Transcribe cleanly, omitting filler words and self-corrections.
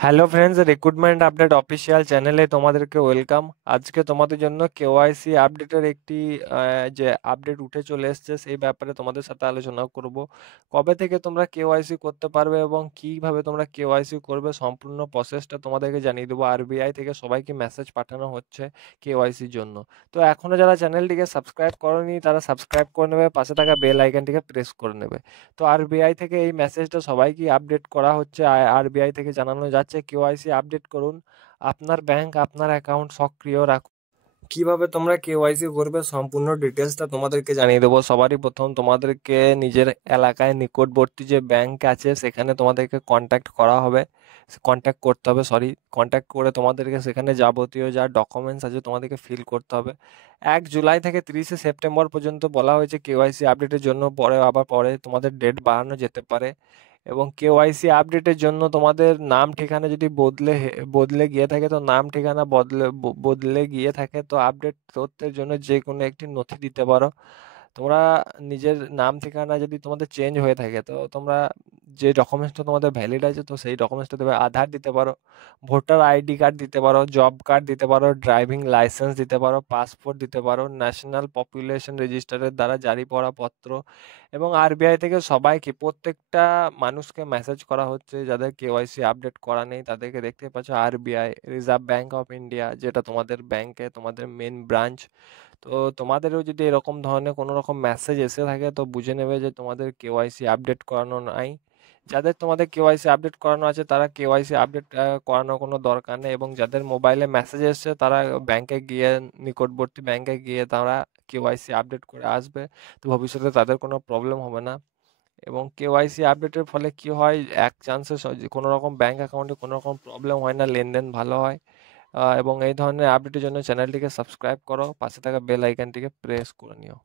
Hello friends, recruitment update official চ্যানেলে তোমাদেরকে welcome. আজকে তোমাদের জন্য কেওয়াইসি আপডেটের একটি যে আপডেট উঠে চলে এসেছে সেই ব্যাপারে তোমাদের সাথে আলোচনা করব। কবে থেকে তোমরা কেওয়াইসি করতে পারবে এবং কিভাবে তোমরা কেওয়াইসি করবে সম্পূর্ণ প্রসেসটা তোমাদেরকে জানিয়ে দেবো। আরবিআই থেকে সবাইকে মেসেজ পাঠানো হচ্ছে কেওয়াইসির জন্য। তো এখনও যারা চ্যানেলটিকে সাবস্ক্রাইব করনি তারা সাবস্ক্রাইব করে নেবে, পাশে থাকা বেল আইকনটিকে প্রেস করে নেবে। তো আরবিআই থেকে এই মেসেজটা সবাইকে আপডেট করা হচ্ছে। আরবিআই থেকে জানানো যাচ্ছে কেওয়াইসি আপডেট করুন, আপনার ব্যাংক আপনার অ্যাকাউন্ট সক্রিয় রাখুন। কিভাবে তোমরা কেওয়াইসি করবে সম্পূর্ণ ডিটেলসটা তোমাদেরকে জানিয়ে দেবো। সবারই প্রথম তোমাদেরকে নিজের এলাকায় নিকটবর্তী যে ব্যাংক আছে সেখানে তোমাদেরকে কন্ট্যাক্ট করা হবে, কন্ট্যাক্ট করতে হবে, কন্ট্যাক্ট করে তোমাদেরকে সেখানে যাবতীয় যা ডকুমেন্টস আছে তোমাদেরকে ফিল করতে হবে। 1 জুলাই থেকে 30শে সেপ্টেম্বর পর্যন্ত বলা হয়েছে কেওয়াইসি আপডেটের জন্য। পরে তোমাদের ডেট বাড়ানো যেতে পারে। এবং কেওয়াইসি আপডেটের জন্য তোমাদের নাম ঠিকানা যদি বদলে গিয়ে থাকে, তো নাম ঠিকানা বদলে গিয়ে থাকে তো আপডেট তথ্যের জন্য যে কোনো একটি নথি দিতে পারো। তোমরা নিজের নাম ঠিকানা যদি তোমাদের চেঞ্জ হয়ে থাকে তো তোমরা যে ডকুমেন্টসটা তোমাদের ভ্যালিড আছে তো সেই ডকুমেন্টসটা দেবে। আধার দিতে পারো, ভোটার আইডি কার্ড দিতে পারো, জব কার্ড দিতে পারো, ড্রাইভিং লাইসেন্স দিতে পারো, পাসপোর্ট দিতে পারো, ন্যাশনাল পপুলেশন রেজিস্টারের দ্বারা জারি করা পত্র। এবং আরবিআই থেকে সবাইকে প্রত্যেকটা মানুষকে মেসেজ করা হচ্ছে যাদের কেওয়াইসি আপডেট করা নেই তাদেরকে। দেখতে পাচ্ছ RBI, reserve bank of India, যেটা তোমাদের ব্যাংকে তোমাদের মেন ব্রাঞ্চ। তো তোমাদেরও যদি এরকম ধরনের কোনো রকম মেসেজ এসে থাকে তো বুঝে নেবে যে তোমাদের কেওয়াইসি আপডেট করানো নাই। যাদের তোমাদের কেওয়াইসি আপডেট করানো আছে তারা কেওয়াইসি আপডেট করানোর কোনো দরকার নেই। এবং যাদের মোবাইলে মেসেজ এসছে তারা ব্যাংকে গিয়ে, নিকটবর্তী ব্যাংকে গিয়ে তারা কেওয়াইসি আপডেট করে আসবে। তো ভবিষ্যতে তাদের কোনো প্রবলেম হবে না। এবং কেওয়াইসি আপডেটের ফলে কি হয়, এক চান্সে কোনো রকম ব্যাংক অ্যাকাউন্টে কোনো রকম প্রবলেম হয় না, লেনদেন ভালো হয়। এবং এই ধরনের আপডেটের জন্য চ্যানেলটিকে সাবস্ক্রাইব করো, পাশে থাকা বেল আইকনটিকে প্রেস করে নিও।